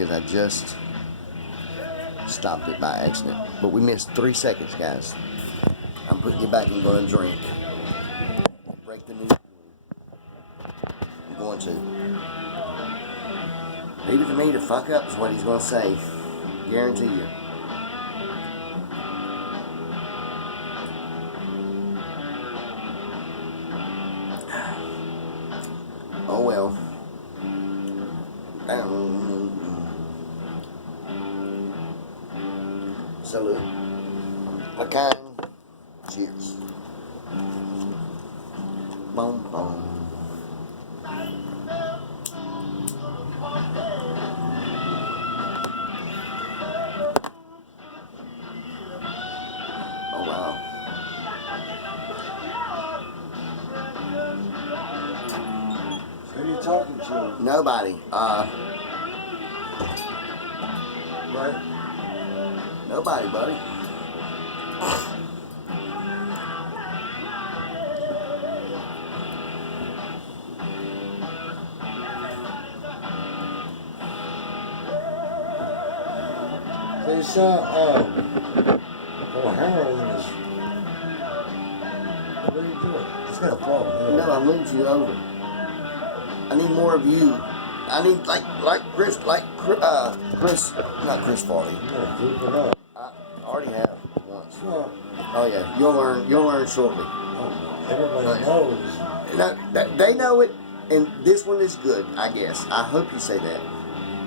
because I just stopped it by accident. But we missed 3 seconds, guys. I'm putting you back and going to drink. Break the news. I'm going to. Leave it to me to fuck up is what he's going to say. Guarantee you. Oh well. Salute. My kind. Cheers. Boom, boom. Oh wow. Who are you talking to? Nobody. Right? Nobody, buddy. They saw, heroin is. What are you doing? It's gonna fall. No, I moved you over. I need more of you. I need Chris, not Chris Farley. Yeah, group it up. I already have once. Well, Oh yeah, you'll learn shortly. everybody knows. They know it, and this one is good, I guess. I hope you say that.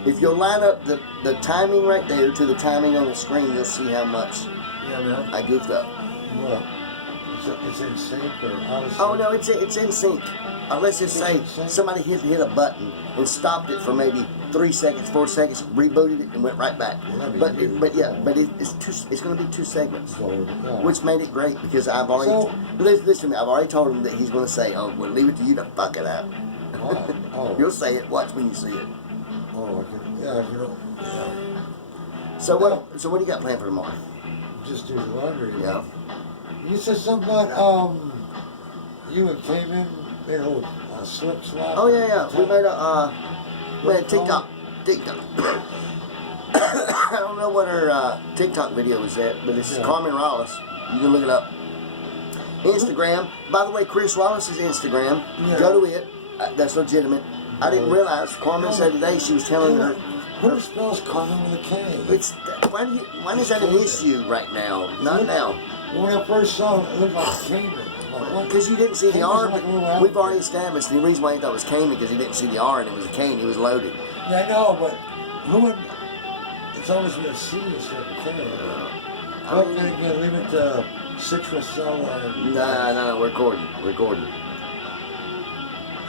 If you'll line up the timing right there to the timing on the screen, you'll see how much Yeah, man. I goofed up. Well, it's in sync or out of sync. Oh no, it's in sync. Let's just say somebody hit a button and stopped it for maybe 3 seconds, 4 seconds, rebooted it and went right back. But it's going to be 2 segments, which made it great because I've already listen to me. I've already told him that he's going to say, "Oh, we'll leave it to you to fuck it up." Oh. You'll say it. Watch when you see it. Oh, I can, yeah, you know, yeah. So what do you got planned for tomorrow? Just do the laundry. Yeah. You said something about you and Cayman made a little slip slap. Oh yeah. We made a TikTok. I don't know what her TikTok video is at, but it's Carmen Wallace. You can look it up. Instagram. By the way, Chris Wallace's Instagram. Yeah. Go to it. That's legitimate. I didn't realize. Carmen said today she was telling her. Who spells Carmen with a K? Why is that an issue right now? Not now. When I first saw it, it looked like Cayman. Because you didn't see the R. Like We've already established the reason why he thought it was Cayman because he didn't see the R and it was a cane. He was loaded. Yeah, I know, but who would? It's always been a C instead of a K. I'm going to leave it to citrus cell. No, we're recording.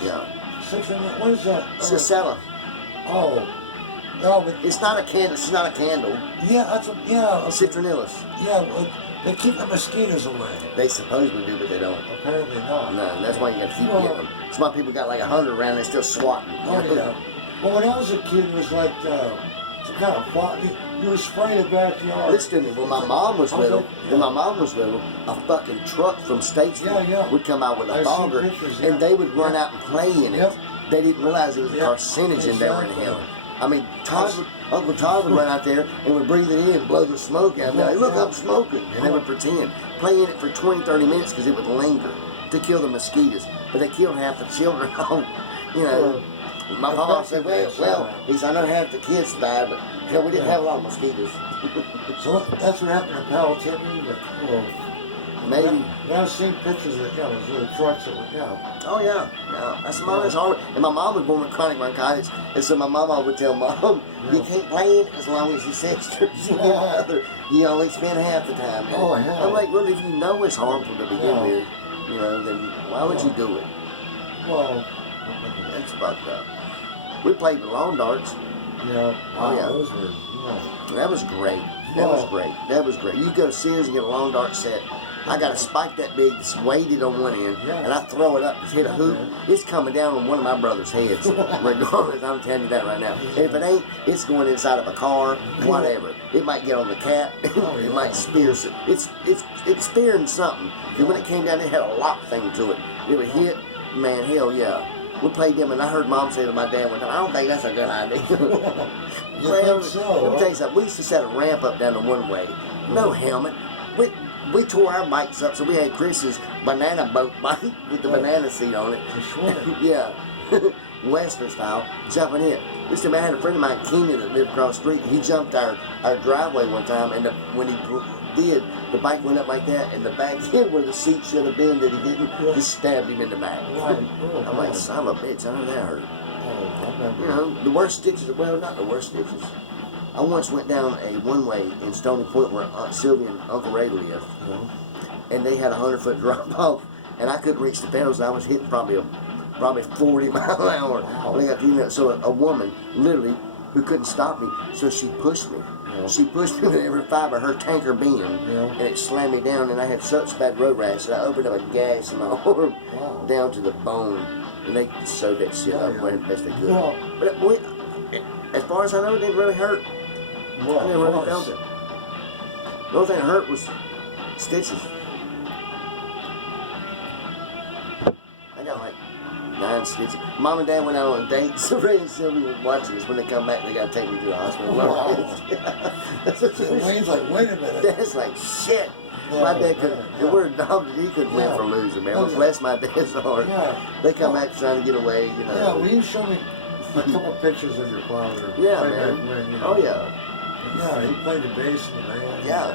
Yeah. Citrus, what is that? Cicella. Oh. No, but it's not a candle. It's not a candle. Yeah, Citronellus. Yeah, well, they keep the mosquitoes away. They supposedly do, but they don't. Apparently not. No, that's why you got to keep getting them. Some of people got like 100 around and they're still swatting. Oh yeah. Well, when I was a kid, it was like some kind of fog. You were spraying the backyard. Listen to me. When my mom was little, a fucking truck from Statesville would come out with a fogger, and they would run out and play in it. Yep. They didn't realize it was a carcinogen they were inhaling. I mean, Uncle Todd would run out there and would breathe it in and blow the smoke out. Like, look, I'm smoking. And they would pretend. Play in it for 20, 30 minutes because it would linger to kill the mosquitoes. But they killed half the children. My mom said, well, he said, I know half the kids died, but hell, we didn't have a lot of mosquitoes. So that's what happened to Powell Tippy, but maybe. But I've seen pictures of those little trucks that were, Oh yeah, that's hard. And my mom was born with chronic bronchitis, and so my mama would tell Mom, you can't play it as long as your sisters and your mother. You only spend half the time. Oh hell. I'm like, well, if you know it's harmful to begin with, then why would you do it? Well, that's fucked up. We played the lawn darts. Yeah. Oh yeah. Those were, That was great. That was great. You go to Sears and get a lawn dart set. I got a spike that big, it's weighted on one end, and I throw it up to hit a hoop. It's coming down on one of my brother's heads. Regardless, I'm telling you that right now. And if it ain't, it's going inside of a car, whatever. It might get on the cat. It might spear. It's spearing something. And when it came down, it had a lock thing to it. It would hit, man, hell yeah. we played them, and I heard Mom say to my dad one time, I don't think that's a good idea. You Well, think so? let me tell you something. We used to set a ramp up down the one way. No helmet. We tore our bikes up, so we had Chris's banana boat bike with the banana seat on it. To swim. Yeah. Western style, jumping in. This time I had a friend of mine, Keenan, that lived across the street. He jumped our driveway one time, and when he did, the bike went up like that, and the back end where the seat should have been that he didn't, just stabbed him in the back. I'm like, son of a bitch, I know that hurt. You know, the worst stitches, well, not the worst stitches. I once went down a one-way in Stony Point where Aunt Sylvia and Uncle Ray lived, and they had a 100-foot drop-off, and I couldn't reach the pedals, and I was hitting probably 40 miles an hour. When I got to that, so a woman, literally, who couldn't stop me, so she pushed me. She pushed me with every fiber, her tanker beam, and it slammed me down, and I had such bad road rash that I opened up a gash in my arm down to the bone, and they sewed that shit up the best they could. But boy, as far as I know, it didn't really hurt. I never really felt it. The only thing that hurt was stitches. I got like 9 stitches. Mom and Dad went out on dates. Ray and Sylvia were watching us. When they come back, they got to take me to the hospital. Wayne's like, wait a minute. Dad's like, shit. My dad couldn't, and we're adopted, he couldn't win for losing, man. Bless my dad's heart. They come back trying to get away, you know. Yeah, will you show me a couple pictures of your father? Yeah, man. When, you know. Oh, yeah. Yeah, he played the bass in the band. Yeah.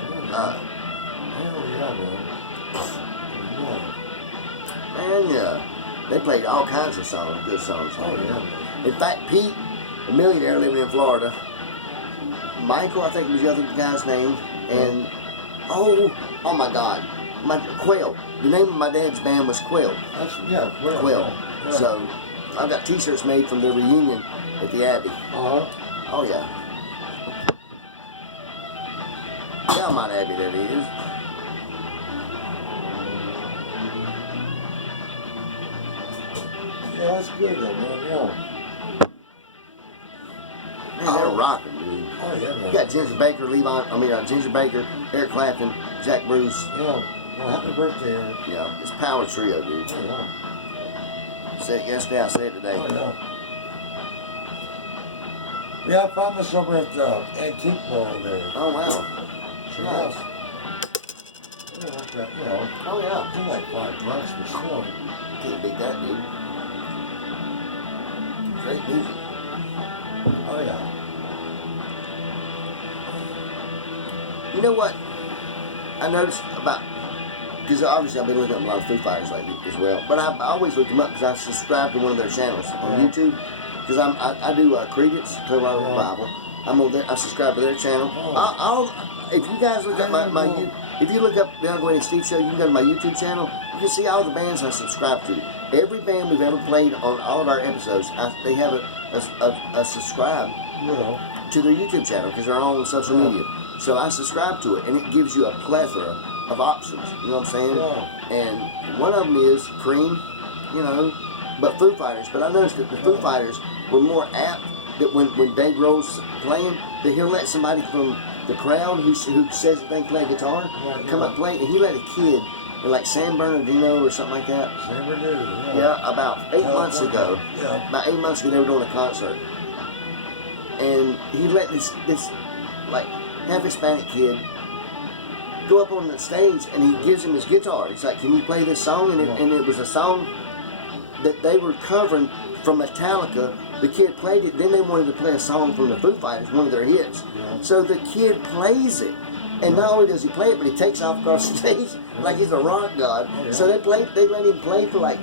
Man, yeah. They played all kinds of songs, good songs. Oh, yeah. In fact, Pete, a millionaire living in Florida, Michael, I think was the other guy's name, and oh my God, Quail. The name of my dad's band was Quail. Quail. Yeah. So I've got T-shirts made from their reunion at the Abbey. Oh yeah. Belmont Abbey, that is. Yeah, that's good though, man. Yeah. Man, they're rocking, dude. Oh yeah, man. You got Ginger Baker, Eric Clapton, Jack Bruce. Yeah. Well, happy birthday, Eric. Yeah, it's power trio, dude. Oh yeah. Said it yesterday, I said it today. Oh yeah. Yeah, I found this over at the Antique Mall there. Oh wow. Nice. Yeah, like that, you know. Oh yeah. It's like $5, but still. Can't beat that, dude. Great music. Oh yeah. You know what? I noticed about, because obviously I've been looking at a lot of Foo Fighters lately as well, but I always look them up because I subscribe to one of their channels on YouTube. Because I do Credence Clearwater Revival. I'm on there. I subscribe to their channel. If you guys look at if you look up the Uncle Eddie and Steve Show, you can go to my YouTube channel. You can see all the bands I subscribe to. Every band we've ever played on all of our episodes, they have a subscribe to their YouTube channel because they're all on social media. So I subscribe to it, and it gives you a plethora of options. You know what I'm saying? And one of them is Cream, you know, but Foo Fighters. But I noticed that the Foo Fighters were more apt that when Dave Grohl's playing, that he'll let somebody from the crowd who says that they can play guitar come up and play, and he let a kid in like San Bernardino or something like that. San Bernardino, yeah, about 8 months ago. Yeah. About 8 months ago, they were doing a concert, and he let this like half Hispanic kid go up on the stage, and he gives him his guitar. He's like, "Can you play this song?" And it was a song that they were covering from Metallica. The kid played it, then they wanted to play a song from the Foo Fighters, one of their hits. So the kid plays it, and not only does he play it, but he takes off across the stage like he's a rock god. So they let him play for like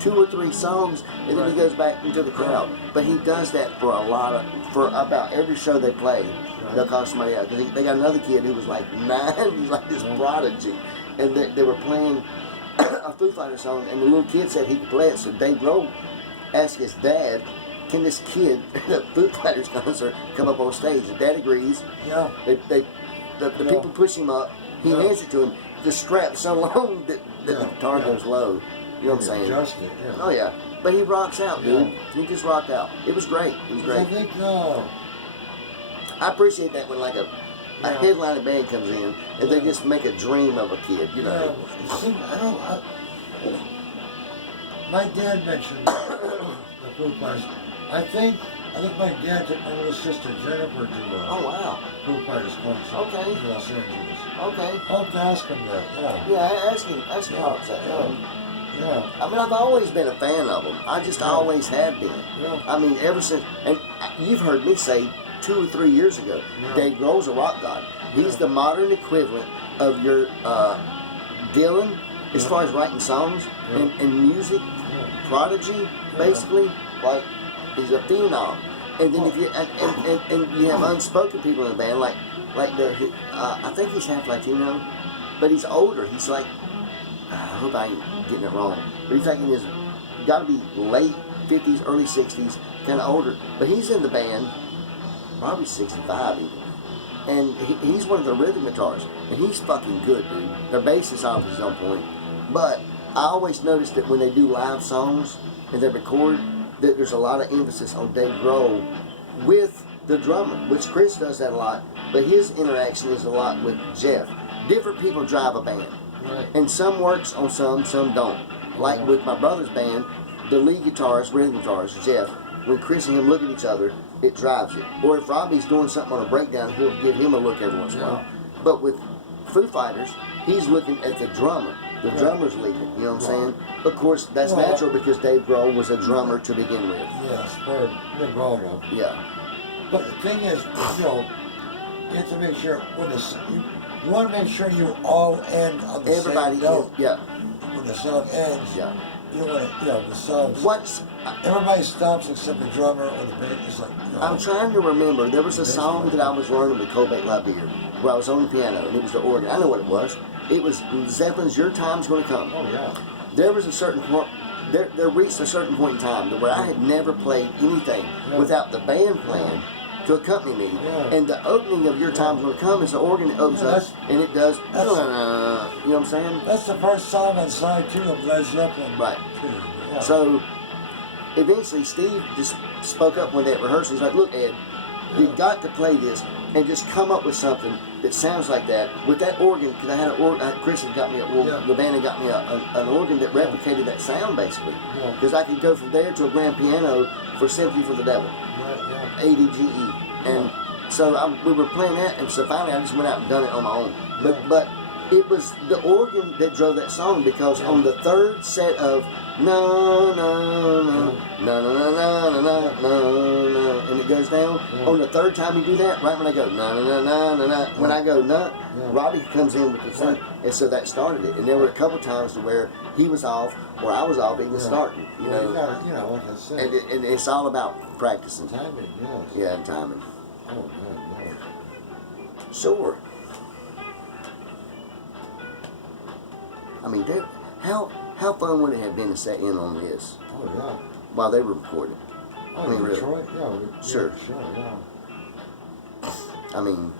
2 or 3 songs, and then he goes back into the crowd. But he does that for about every show they play. They'll call somebody out. They got another kid who was like 9, he's like this prodigy, and they were playing a Foo Fighter song, and the little kid said he could play it, so Dave Grohl asked his dad, can this kid at the Foo Fighters concert come up on stage? The dad agrees. Yeah. The people push him up. He hands it to him. The strap's so long that the guitar goes low. You know what I'm saying? Adjust it, yeah. Oh yeah. But he rocks out, dude. He just rocked out. It was great. It was great. I think I appreciate that when like a headlining band comes in and they just make a dream of a kid, you know. My dad mentioned Foo Fighters. I think my dad took my little sister Jennifer to Oh wow. Foo Fighters concert Okay. in Los Angeles. Okay. I'll have to ask him that. Yeah. Yeah, ask him how it's that. Yeah. I mean, I've always been a fan of them. I just always have been. Yeah. I mean, ever since, and you've heard me say 2 or 3 years ago, Yeah. Dave Grohl's a rock god. He's the modern equivalent of your Dylan, as far as writing songs and music, prodigy, basically. Like, he's a phenom. And then if you and you have unspoken people in the band, like I think he's half Latino, but he's older. He's like, I hope I ain't getting it wrong, but he's like in his, got to be late 50s, early 60s, kind of older. But he's in the band, probably 65 even. And he's one of the rhythm guitarists, and he's fucking good, dude. Their bass is obviously on point. But I always noticed that when they do live songs and they record, that there's a lot of emphasis on Dave Grohl with the drummer, which Chris does that a lot, but his interaction is a lot with Jeff. Different people drive a band. Right. And some works on some don't. Like with my brother's band, the lead guitarist, rhythm guitarist, Jeff, when Chris and him look at each other, it drives it. Or if Robbie's doing something on a breakdown, he'll give him a look every once in a while. But with Foo Fighters, he's looking at the drummer. The drummer's leading, you know what I'm saying? Of course, that's natural because Dave Grohl was a drummer to begin with. Yes, they're grown up. Yeah. But the thing is, you know, you have to make sure when you want to make sure you all end on the Everybody, same note. yeah. When the song ends, Yeah. you don't want to, you know, the songs. What's Everybody stops except the drummer or the bass. It's like, you know, I'm trying to remember. There was a song that I was learning with Colbeck LaBeer, where I was on the piano, and it was the organ. I know what it was. It was Zeppelin's "Your Time's Gonna Come." oh yeah. There was a certain point. There reached a certain point in time where I had never played anything without the band playing to accompany me. Yeah. And the opening of "Your Time's Gonna Come" is the organ that opens up, and it does. You know what I'm saying? That's the first song on side 2 of Led Zeppelin. Right. Too. Yeah. So eventually Steve just spoke up one day at rehearsal. He's like, "Look, Ed, you've got to play this and just come up with something that sounds like that with that organ." Because I had an organ. Chris had got me the band had got me an organ that replicated that sound basically. Yeah. Because I could go from there to a grand piano for "Sympathy for the Devil," Right, yeah. ADGE, and so we were playing that, and so finally I just went out and done it on my own. But it was the organ that drove that song because on the third set of no no no no no no no no no no, and it goes down. On the third time you do that, right when I go no no no no no no, when I go no, Robbie comes in with the thing, and so that started it. And there were a couple times to where he was off or I was off even starting, you Well, know. you gotta, you know, like I said, And it's all about practicing. timing, yes. Yeah, and timing. Oh, man, no. Sure. I mean, how fun would it have been to sit in on this Oh, yeah. while they were recording? Oh, I mean, really. Detroit? Yeah, Sure. yeah. I mean,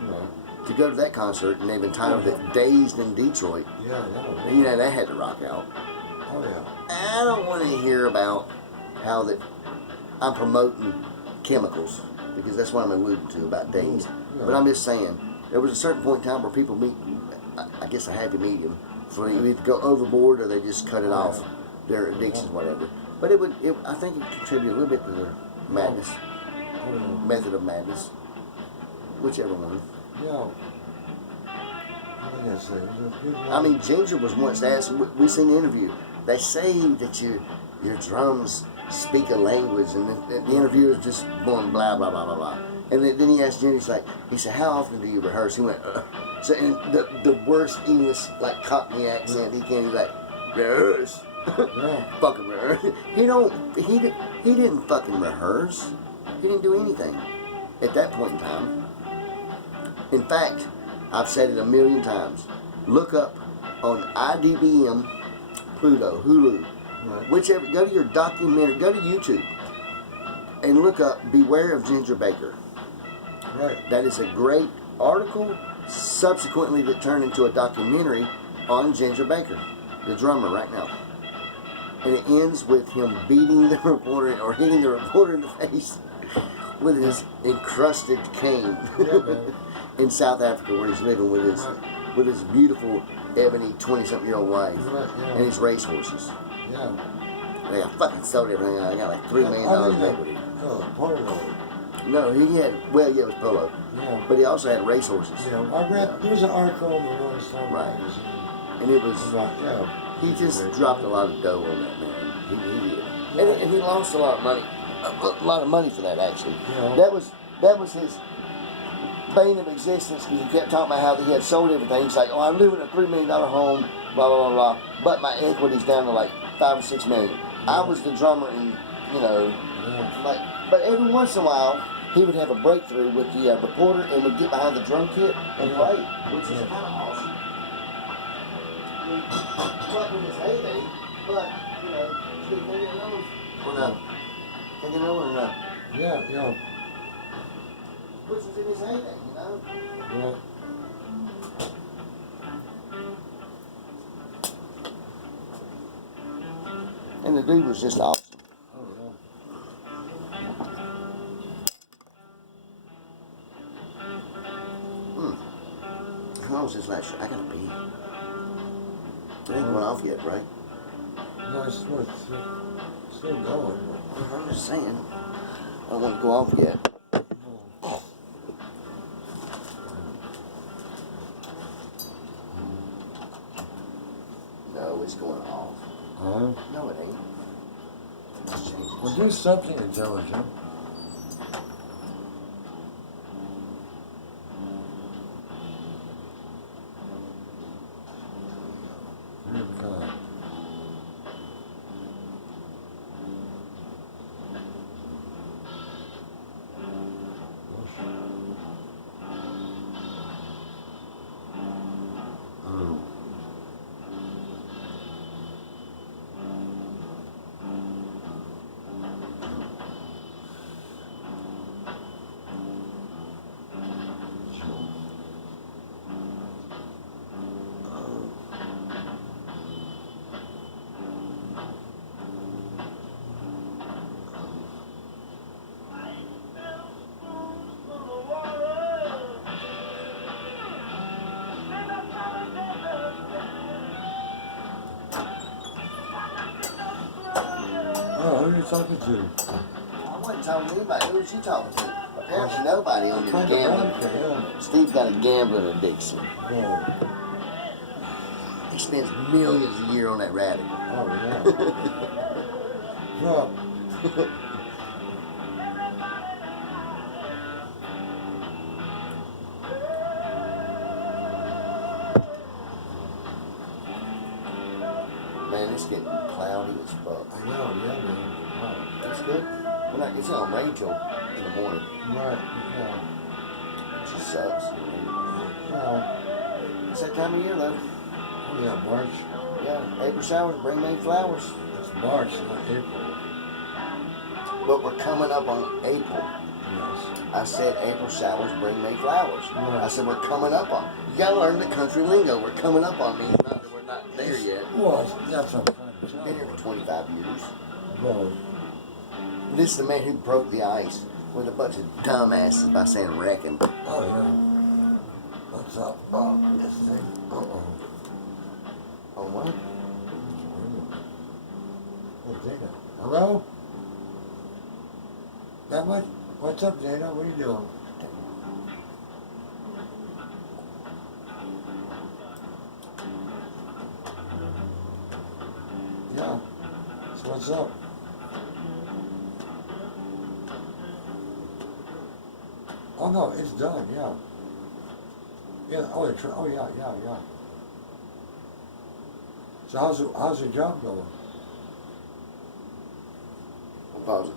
You know, to go to that concert and they've entitled it "Dazed in Detroit," yeah, yeah. you know, that had to rock out. Oh, yeah. I don't want to hear about how that I'm promoting chemicals because that's what I'm alluding to about Dazed. Yeah. But I'm just saying, there was a certain point in time where people meet. I guess I had to meet them. So they either go overboard or they just cut it off, their addictions, whatever. But I think it contributed a little bit to their madness, Oh, yeah. method of madness, whichever one. Yeah. What did I say? It was a good I mean, Ginger was once asked, we seen the interview, they say that your drums speak a language, and the interviewer is just going blah, blah, blah, blah, blah. And then he asked Ginger, he said, how often do you rehearse? He went, So in the worst English, like Cockney accent, he can't, he's like, rehearse. Yeah. Fucking rehearse. He didn't fucking rehearse. He didn't do anything at that point in time. In fact, I've said it a million times. Look up on IDBM, Pluto, Hulu, Right. whichever. Go to your documentary. Go to YouTube and look up "Beware of Ginger Baker." Right. That is a great article. Subsequently, that turned into a documentary on Ginger Baker, the drummer, right now. And it ends with him beating the reporter or hitting the reporter in the face with his encrusted cane in South Africa, where he's living with his beautiful ebony 20-something-year-old wife Right, yeah. and his racehorses. Yeah. I fucking sold everything. I got like $3 million in equity. Polo. No, he had, well, yeah, it was polo. Yeah. But he also had racehorses. Yeah, I read, there was an article in the Rolling Stone Right. magazine And it was, about, yeah. he just dropped a lot of dough on that, man. He did. And he lost a lot of money. A lot of money for that, actually. Yeah. That was his bane of existence, because he kept talking about how he had sold everything. He's like, oh, I'm living in a $3 million home, blah, blah, blah, blah. But my equity's down to like 5 or 6 million. I was the drummer, and, you know, like, but every once in a while, he would have a breakthrough with the reporter and would get behind the drum kit and play, which is kind of awesome. But in his heyday, but, you know, Steve, can you know or no? Can you know or no? Yeah. Which was in his heyday, you know? Yeah. And the dude was just awesome. Oh, How long was this last year? I gotta pee. It ain't going off yet, right? yeah. No, it's still going. I'm just saying. I don't want to go off yet. No, it's going off. Huh? No, it ain't. Let's change this. Well, do something intelligent. Oh, who are you talking to? I wasn't talking to anybody. Who was you talking to? Apparently nobody on your gambling. Yeah. Steve's got a gambling addiction. Oh, He spends millions a year on that rabbit. oh yeah. Well, Man, it's getting cloudy as fuck. I know, yeah, man. Wow. That's good. We're not, it's on Rachel in the morning. Right, yeah. It just sucks. Well, It's that time of year though. oh yeah, March. Yeah, April showers bring May flowers. It's March, not April. But we're coming up on April. Yes. I said April showers bring May flowers. Right. I said we're coming up on. You gotta learn the country lingo. We're coming up on me. Not that we're not there yet. Well, that's what I'm trying to tell Been here you. for 25 years. Well, This is the man who broke the ice with a bunch of dumbasses by saying reckon. oh yeah. What's up? Oh, this thing. Uh-oh. Oh what? Oh, Dana. Hello? That what? What's up, Dana? What are you doing? Yeah. So what's up? Oh no, it's done. Yeah. Yeah. Oh, oh yeah. So how's the job going? We'll pause it.